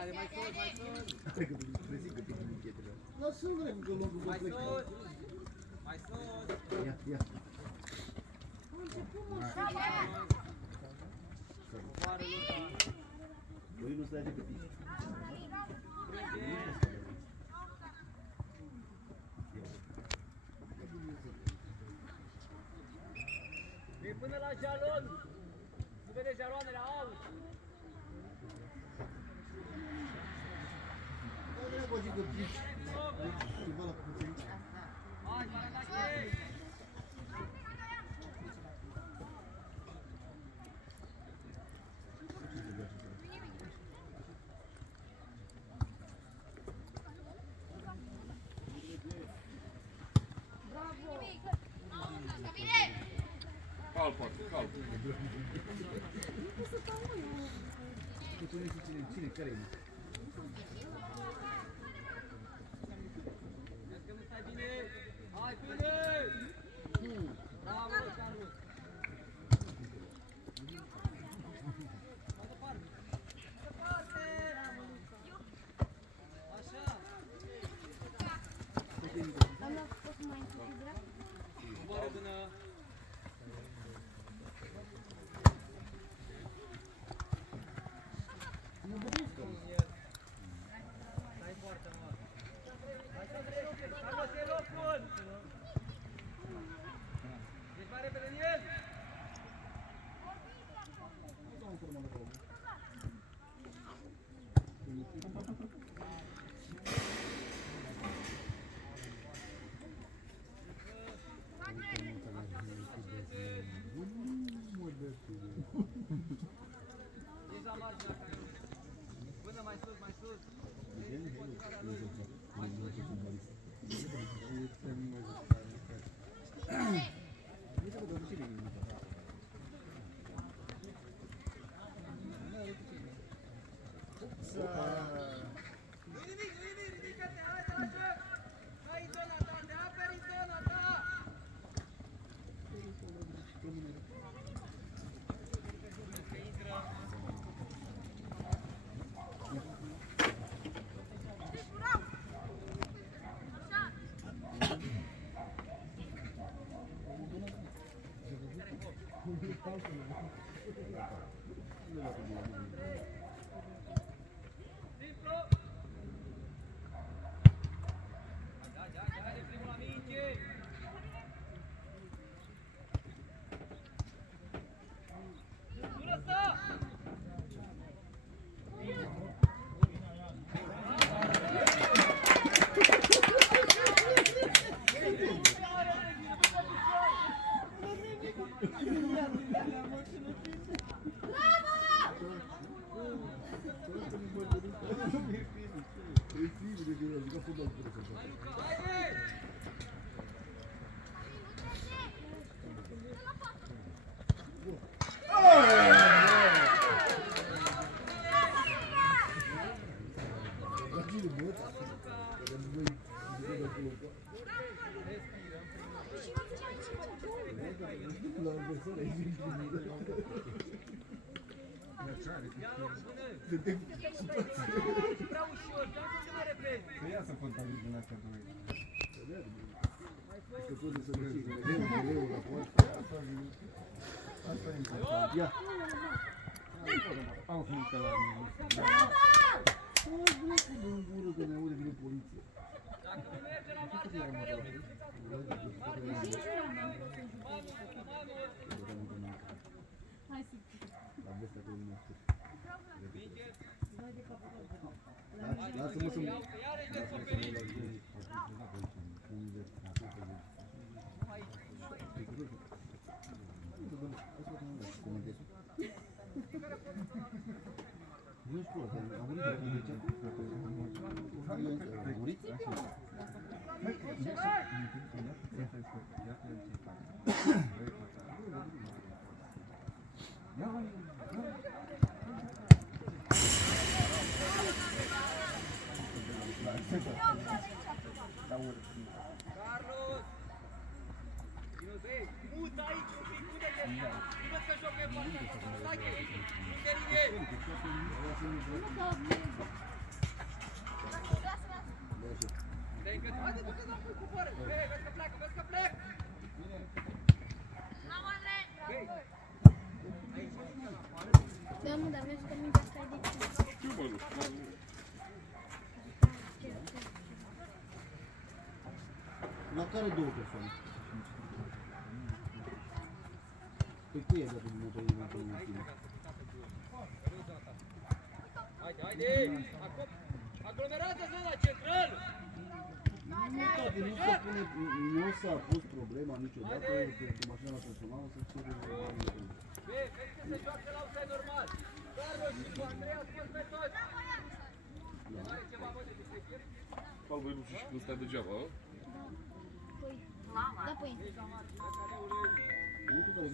Mare, mai sus, mai sus. Lasă-l, dracu, că locul Mai vă plecă. sus. Mai sus. Ia, ia. Coboară Luca. Voi nu stai decât aici. Vii până la jalon. Nu vede jaloanele out. Hai, bă, zic că pici. Ceva la puțin. Hai, Maradache. Cal, poate, cal. Că tu nu știi cine, care-i? Vezi că nu stai bine. Hai, bine. Bravo, Carlos. Mai departe. Departe. Așa. Coboară până. Stai foarte, mă. Hai să trece. Carlos, e locul. Deci mai repede în el. Nici la marginea care până mai sus, mai sus. Nu-i nimic, ridică-te, hai, trage! Hai în zona ta, te aperi în zona ta! Simplu! Hai, primul aminte! Nu lăsa! Hai, Luca, haide! Ia locul până! Prea ușor, te-am spus mai repede! Să ia să contabilizăm din astea două. Că tot de să nu știi, leu la poartă. Asta e important. Ia. Au finit pe la mine. Hai, dracu, dă în gură că ne aude, vine poliția. Dacă nu merge la marginea care eu La vestea că nu știu. Minge! Lasă-mă să mă... Iarăși descoperi! Nu știu, am murit de ce? Am murit? Carlos! Inozei, mută aici un pic, unde-te? Nu văd că joc e foarte. Stai, nu te ridici! Nu, Haide, du-te, da, coboară! Hei, vezi că pleacă, vezi că plec! Hei! Da, mă, dar vezi că mingea asta e de ce? Știu, bă, nu știu. La care două persoane? Păi cu e dacă din motorină într-un ultim? Haide, haide! Aglomerează zona centrală! Nu, tati, nu se pune, nu s-a pus problema niciodată pentru mașina personală să cere banii. Hei, vezi că se joacă la un normal! Carlos și cu Andrei au scos pe toți! Are ceva, bă, de discuție? Palbăi nu știu și când stai degeaba, a? Da, păi. Nu știu care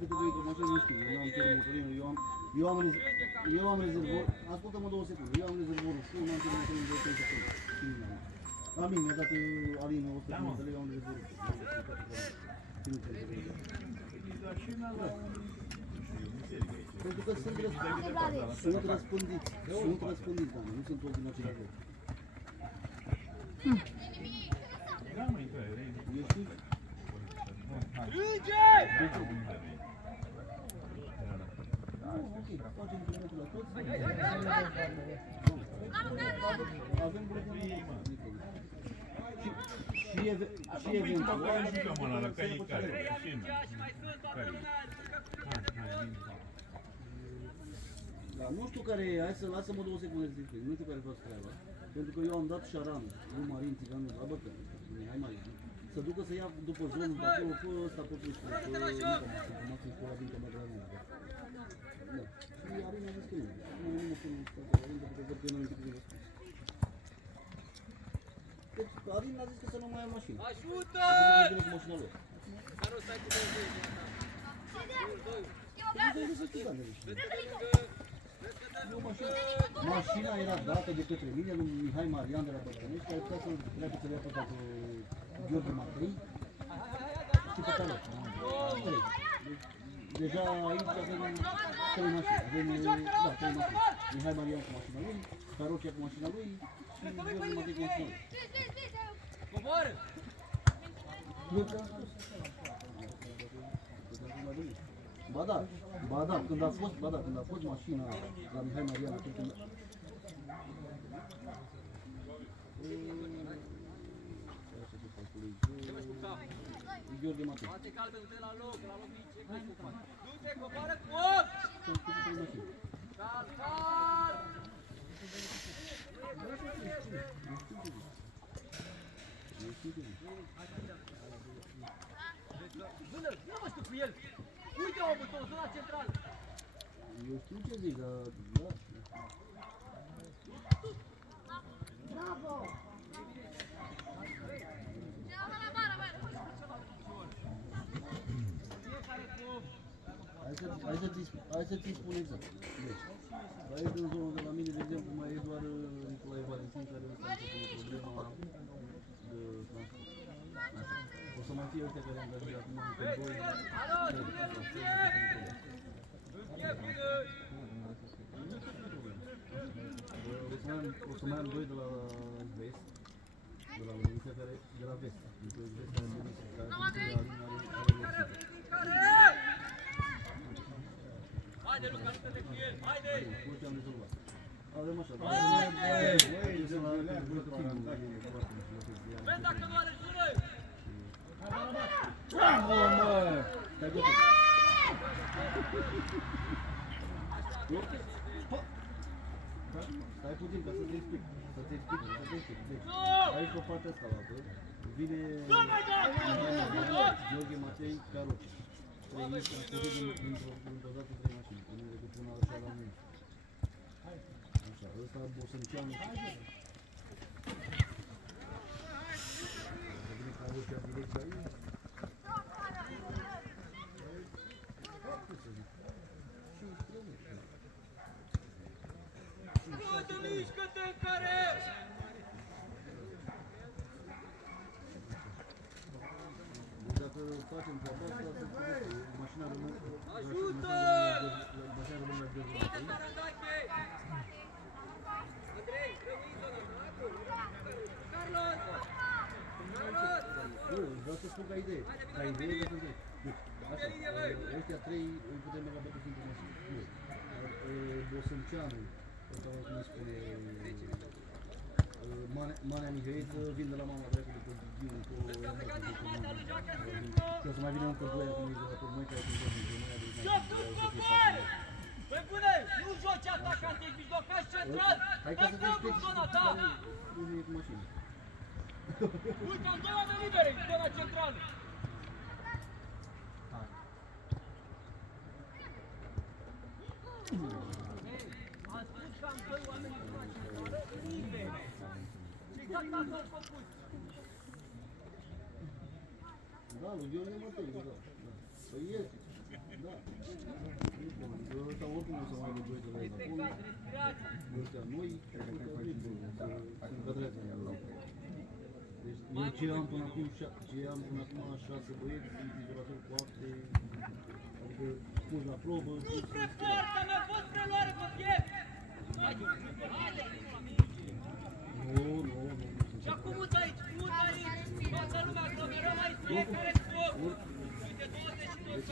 câte doi într-o mașină, nu știu, eu n-am cerut motorină, eu am rezervor, ascultă-mă 2 secunde, eu am rezervorul și eu n-am cerut motorină de 3 secunde. La mine mi-a dat Alina 100 de lei, eu am rezervorul. Pentru că sunt răspândiți, doamne, nu sunt toți din același loc. Eu știu. Strânge! Ok, facem trimetul la toți. Avem buletinul. Și eventual. Da, nu știu care e, hai să lasă-mă 2 secunde să zic, nu știu care fac treaba. Pentru că eu am dat șaranul, lui Marin Țiganul, la bătrân, hai Marin, să ducă să ia după zonul de acolo, pe ăsta, pe Pușcu, pe informații cu ăla din Tămăgranu. Da. Și Arin a zis că nu, nu mă pun în stat de Arin, pentru că văd că eu n-am întâlnit răspuns. Deci Arin a zis că să nu mai ia mașină. Ajută-l! Să nu cu mașina lor. Dar nu stai cu 20. Mașina era dată de către mine, lui Mihai Marian de la Bătrânești, care putea să-l treacă să-l ia pe tatăl Gheorghe Matei și pe care. Deja aici avem 3 mașini. Avem, da, 3 mașini. Mihai Marian cu mașina lui, Carocia cu mașina lui și Gheorghe Matei cu mașina lui. Coboară! Nu că am spus. Ba da, când a fost mașina la Mihai Marian atunci când... Gheorghe Matei. Bate calbe, du-te la loc mici, ce crezi cu faci? Du-te, coboară cu 8! Cal, cal! Vână, nu mă știu cu el! Uite omul tău, zona centrală! Eu știu ce zic, dar... Da. Bravo! Hai să ți spun exact. Deci, aici în zona de la mine, de exemplu, mai e doar Nicolae Valentin care nu s-a întâmplat problema de transport. O să mai fie ăștia care am găsit acum încă 2. O să mai am 2 de la vest, de la Luminița, care de la vest. Deci vest care nu este, care de la Alina are Haide, Luca, nu te de cu el, haide! orice am rezolvat. Avem așa, dar Vezi dacă doare, jură! bravo, mă! Stai puțin. Stai puțin ca să te explic. Deci, aici pe partea asta la vine Gheorghe Matei Caroci. 3 dintr-o dată 3 mașini, până decât una așa la mine. Așa, ăsta Bosănceanu. Vine Carocia direct aici. Bă, mișcă-te în care! Deci dacă facem treaba asta, să mașina rămâne... Ajută-l! Mașina rămâne la Gheorghe Bate Matei. Sarandache! Andrei, rămâi zonă, acolo! Carlos! să spun ca idee. Ca idee că sunt trei. Deci, așa, ăștia trei îi putem băga pe toți într-o mașină. Nu. Bosânceanu, ăsta cum îi spune, Manea Mihăiță, vin de la mama dreaptă de pe Ghiu, că o să mai vină încă doi acum de la noi care sunt în România de Păi bune, nu joci atacant, ești mijlocaș central! Hai ca să te Acolo, explici zona ta! nu vine cu mașină. Uite, am doi oameni liberi în zona centrală! Am spus că am doi oameni în zona centrală liberi! Și exact asta am făcut! Da, lui Gheorghe Matei, da. Păi e, da. Ăsta oricum o să mai aibă 2 de la el acolo. Ăștia noi, sunt încadrează în el. Deci, eu ce am până acum 6 băieți, sunt izolatori cu apte, adică puși la probă. Nu spre poartă, mi-a fost preluare pe piept! Nu. Și acum mută aici, toată lumea aglomerăm aici, fiecare scop! Uite, 22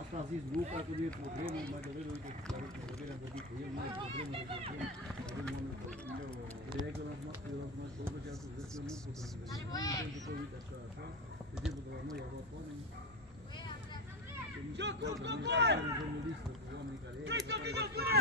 Asta a zis Luca că nu e problemă, mai devreme, uite, am vorbit cu el, nu e problemă, avem oameni pe eu. Cred că l-am luat pe oră de astăzi, vezi că nu putem să pentru că uite așa, de exemplu de la noi au luat oameni. Joc, gol! Listă cu oamenii care Trei să vină, bune!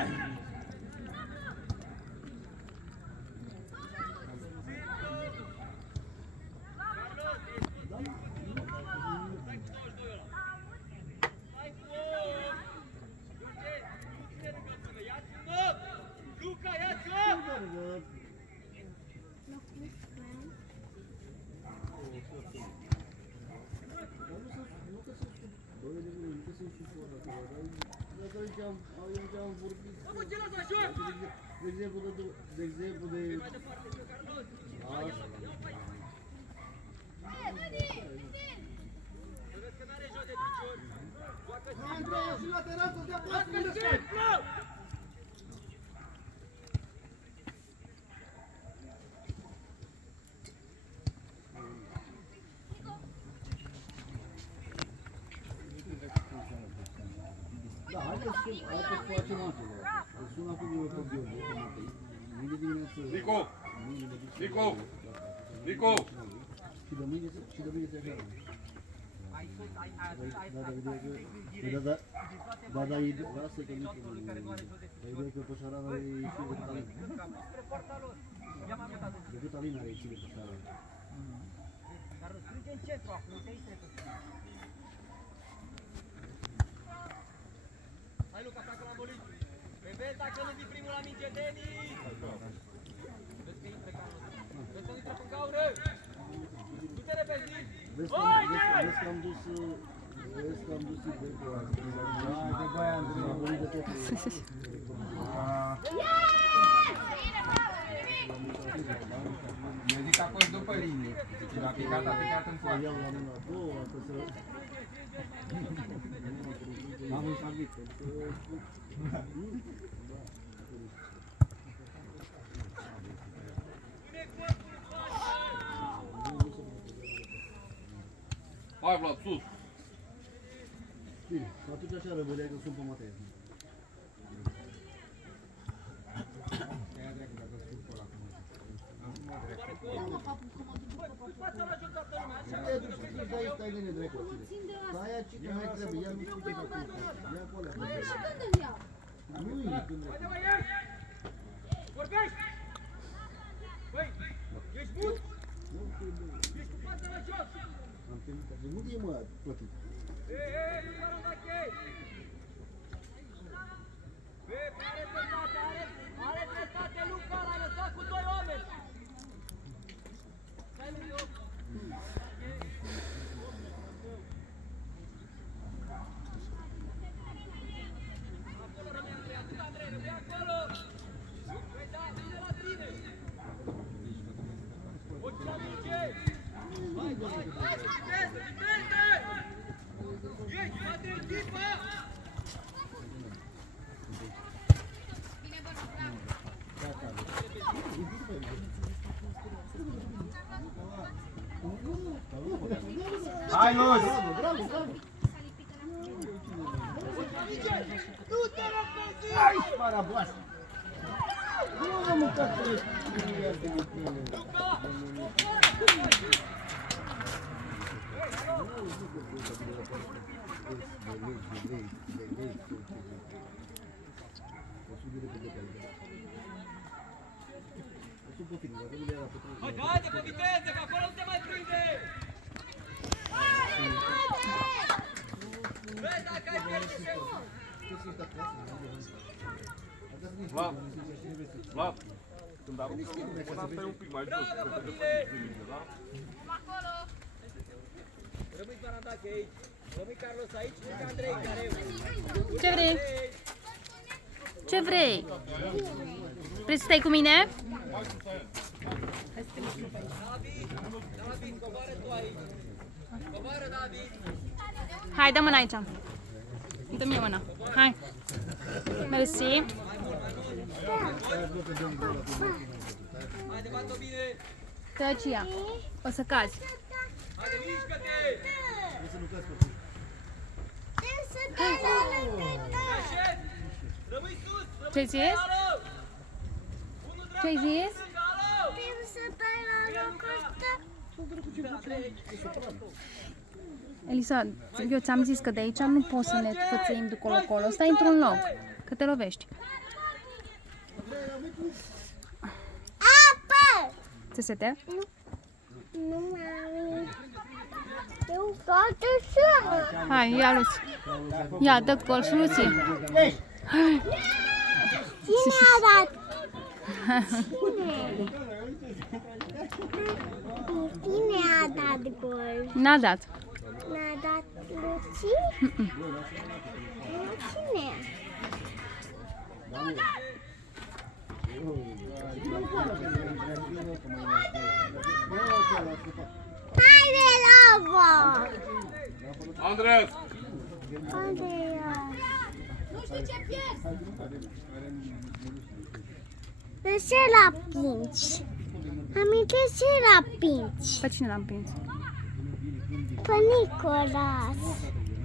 Luca, ia-ți-o! Am vorbit. Am înțeles la joc! De exemplu, de exemplu, de... Vezi că n-are joc de picior. Andrei, și lateral să dea Joacă simplu! Da, haideți să facem altceva. Îl sun acum eu pe Gheorghe, pe Matei. Mâine dimineață... Nico! Și de mâine se așa. Da, lasă că nu trebuie. Dar ideea că Pășarana are ieșit de Catalin. De Catalin are ieșit de Pășarana. Dar îl strânge în centru acum, uite aici trebuie. Hai Luca, pe acolo am bolit. Pe vezi dacă nu vii primul la minge, Denis! Vezi că intră ca vezi că intră pe gaură! Du-te repede! Vezi că am dus idei cu asta. Hai de băia, Andrei, am vorbit de tot. Eu zic că a fost după linie. Și l-a picat în Să poartă. iau la mâna a doua, să se... Am un sabit, pentru că... Hai Vlad, sus! Bine, atunci așa rămâne că sunt pe Matei. Ia dracu, dacă spun pe ăla acum. Fața la joc toată lumea, Și așa! te duci și dai stai de nedrept. Stai aici, că mai trebuie, ia nu știu ce fac. Ia acolo. Și când îl iau? Nu-i când Haide mă, ia! Vorbești! Băi, ești mut? Ești cu fața la joc! am terminat. De unde e mă plătit? Ei, nu mă rog, are dreptate, Luca, l-ai lăsat cu doi oameni! Stai lângă eu! Acolo rămâi, Andrei, atât, Andrei, rămâi acolo! Păi da, vine la tine! Ochi la minge! Hai, viteză, viteză! Ești, bate echipa! Bine, bă, bravo! Hai, Luz! Bravo, bravo! Ai, sparaboasă! Nu, mă, tătăi! Haide, pe viteză, că acolo nu te mai prinde! Vezi dacă ai pierde și... Vlad, Vlad, când aruncăm, mâna stai un pic mai jos, că te depășește, da? Rămâi Barandache aici, rămâi Carlos aici, și Andrei care Ce vrei? Ce vrei? Vrei să stai cu mine? David, coboară tu aici. Coboară, David. Hai, dă mâna aici. Dă mie mâna. Hai. Mersi. Haide, bat-o bine. Tăcia. O să cazi. Haide, mișcă-te. Așez. Rămâi sus. Ce-ai zis? Ce-ai zis? Elisa, eu ți-am zis că de aici nu poți să ne fățăim de colo-colo. Stai într-un loc, că te lovești. Apă! Ți sete? Nu mai... Eu foarte sună. Hai, ia Luți. Ia, dă gol și Luții. Cine a dat? Cine a dat gol? N-a dat. N-a dat Luci? Cine? Haide, Lobo! Andres! Nu știu ce pierd! De ce l-apinci? Aminte ce l-apinci? Pe cine l-am prins? Pe Nicolas,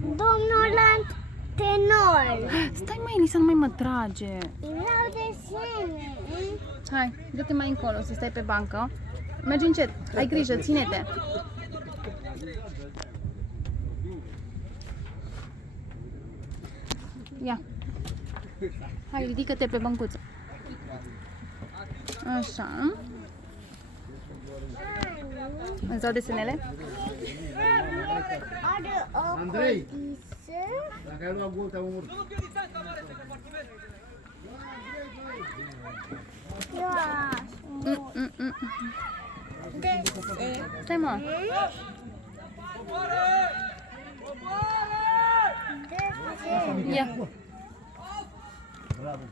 domnul antenor. Stai mai, Elisa, nu mai mă trage. Vreau desene. Hai, dă-te mai încolo să stai pe bancă. Mergi încet, ai grijă, ține-te. Ia. Hai, ridică-te pe băncuță. Așa. Îți dau desenele? Are o Andrei! codiță. Dacă ai luat gol, te-am omorât. Nu pierd distanța mare să compartiment. Dese. Stai, mă. Coboară! Coboară! Dese. Ia. Bravo!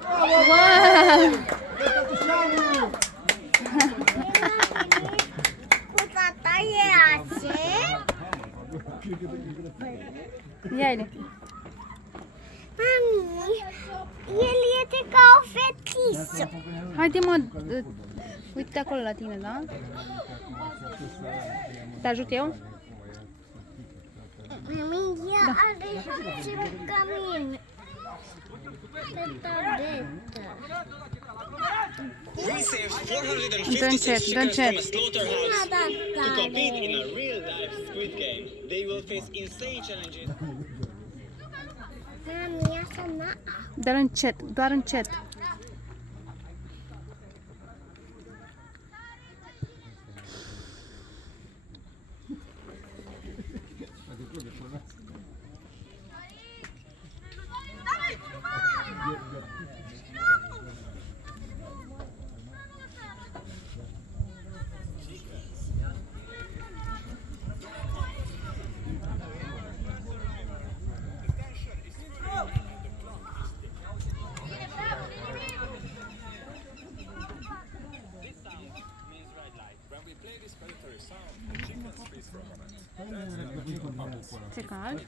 Wow! Cu tata e ace. Ia-le. Mami, el este ca o fetiță. Haide, mă. Uite acolo la tine, da? Te ajut eu? Mami, ea are ce ca mine. Pe tabletă. We saved 456 Don't chat, don't chickens chat. from a slaughterhouse. Da, To compete in tare. a real-life Squid Game, they will face insane challenges. Mami, asta n-a... Doar încet, doar încet. Te calci?